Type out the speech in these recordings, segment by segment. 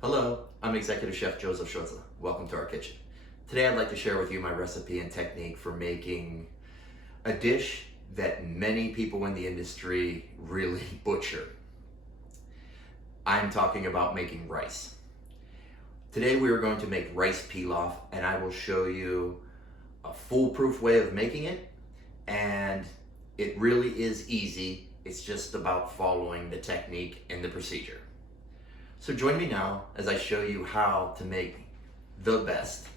Hello, I'm Executive Chef Joseph Schutze. Welcome to our kitchen. Today I'd like to share with you my recipe and technique for making a dish that many people in the industry really butcher. I'm talking about making rice. Today we are going to make rice pilaf, and I will show you a foolproof way of making it, and it really is easy. It's just about following the technique and the procedure. So join me now as I show you how to make the best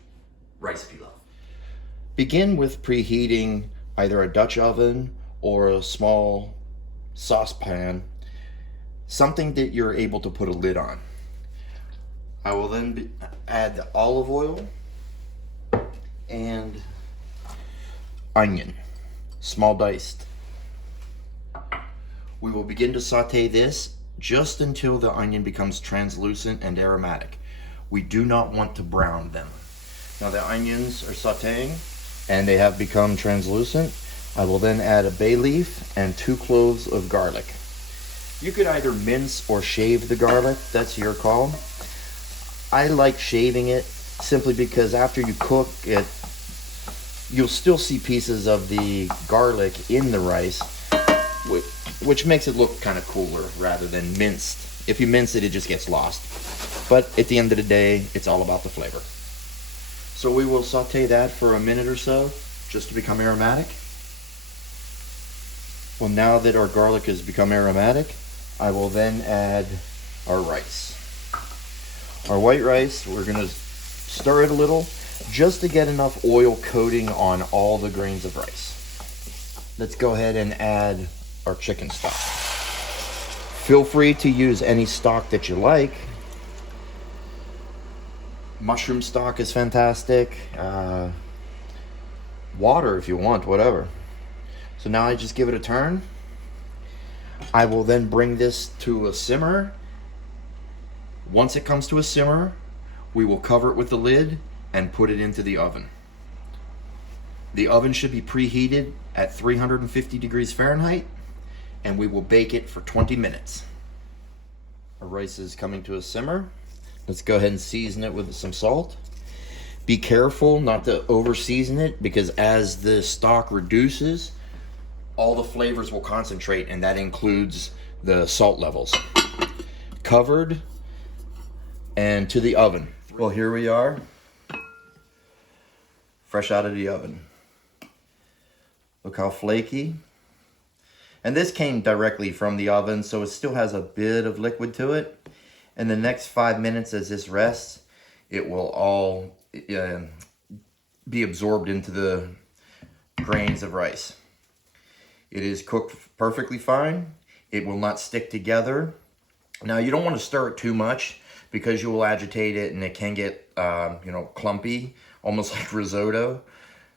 rice pilaf. Begin with preheating either a Dutch oven or a small saucepan, something that you're able to put a lid on. I will then add the olive oil and onion, small diced. We will begin to saute this just until the onion becomes translucent and aromatic. We do not want to brown them. Now the onions are sauteing and they have become translucent. I will then add a bay leaf and 2 cloves of garlic. You could either mince or shave the garlic, that's your call. I like shaving it simply because after you cook it, you'll still see pieces of the garlic in the rice, which makes it look kind of cooler rather than minced. If you mince it, it just gets lost. But at the end of the day, it's all about the flavor. So we will saute that for a minute or so, just to become aromatic. Well, now that our garlic has become aromatic, I will then add our rice. Our white rice, we're gonna stir it a little, just to get enough oil coating on all the grains of rice. Let's go ahead and add our chicken stock. Feel free to use any stock that you like. Mushroom stock is fantastic. Water if you want, whatever. So now I just give it a turn. I will then bring this to a simmer. Once it comes to a simmer, we will cover it with the lid and put it into the oven. The oven should be preheated at 350 degrees Fahrenheit, and we will bake it for 20 minutes. Our rice is coming to a simmer. Let's go ahead and season it with some salt. Be careful not to over season it, because as the stock reduces, all the flavors will concentrate, and that includes the salt levels. Covered and to the oven. Well, here we are, fresh out of the oven. Look how flaky. And this came directly from the oven, so it still has a bit of liquid to it. In the next 5 minutes as this rests, it will all be absorbed into the grains of rice. It is cooked perfectly fine. It will not stick together. Now you don't want to stir it too much because you will agitate it and it can get clumpy, almost like risotto.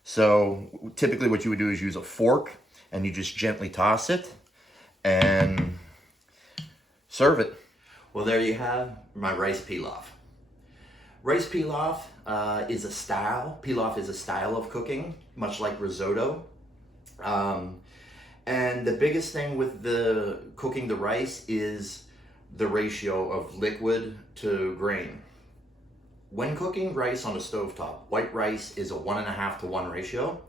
So typically what you would do is use a fork and you just gently toss it and serve it. Well, there you have my rice pilaf. Rice pilaf is a style. Pilaf is a style of cooking, much like risotto. And the biggest thing with the cooking the rice is the ratio of liquid to grain. When cooking rice on a stovetop, white rice is a 1.5 to 1 ratio.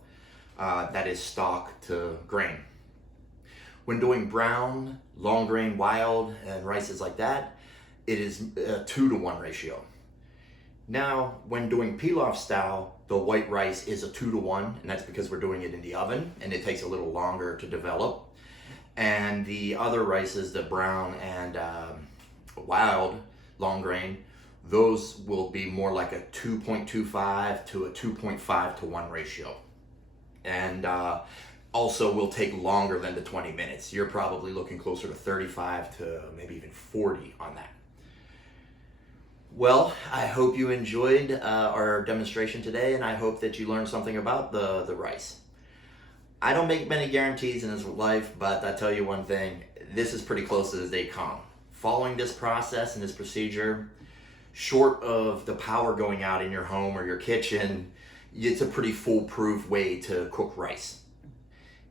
That is stock to grain. When doing brown, long grain, wild, and rices like that, it is a 2 to 1 ratio. Now, when doing pilaf style, the white rice is a 2 to 1, and that's because we're doing it in the oven, and it takes a little longer to develop. And the other rices, the brown and wild, long grain, those will be more like a 2.25 to a 2.5 to 1 ratio. And also will take longer than the 20 minutes. You're probably looking closer to 35 to maybe even 40 on that. Well, I hope you enjoyed our demonstration today, and I hope that you learned something about the rice. I don't make many guarantees in this life, but I tell you one thing, this is pretty close as they come. Following this process and this procedure, short of the power going out in your home or your kitchen, it's a pretty foolproof way to cook rice.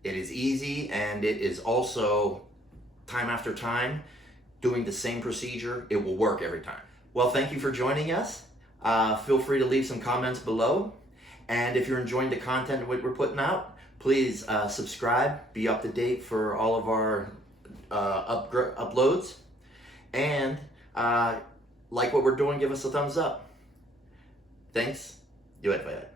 It is easy, and it is also, time after time, doing the same procedure, it will work every time. Well, thank you for joining us. Feel free to leave some comments below. And if you're enjoying the content we're putting out, please subscribe, be up to date for all of our uploads. And like what we're doing, give us a thumbs up. Thanks. Du vet vad jag gör.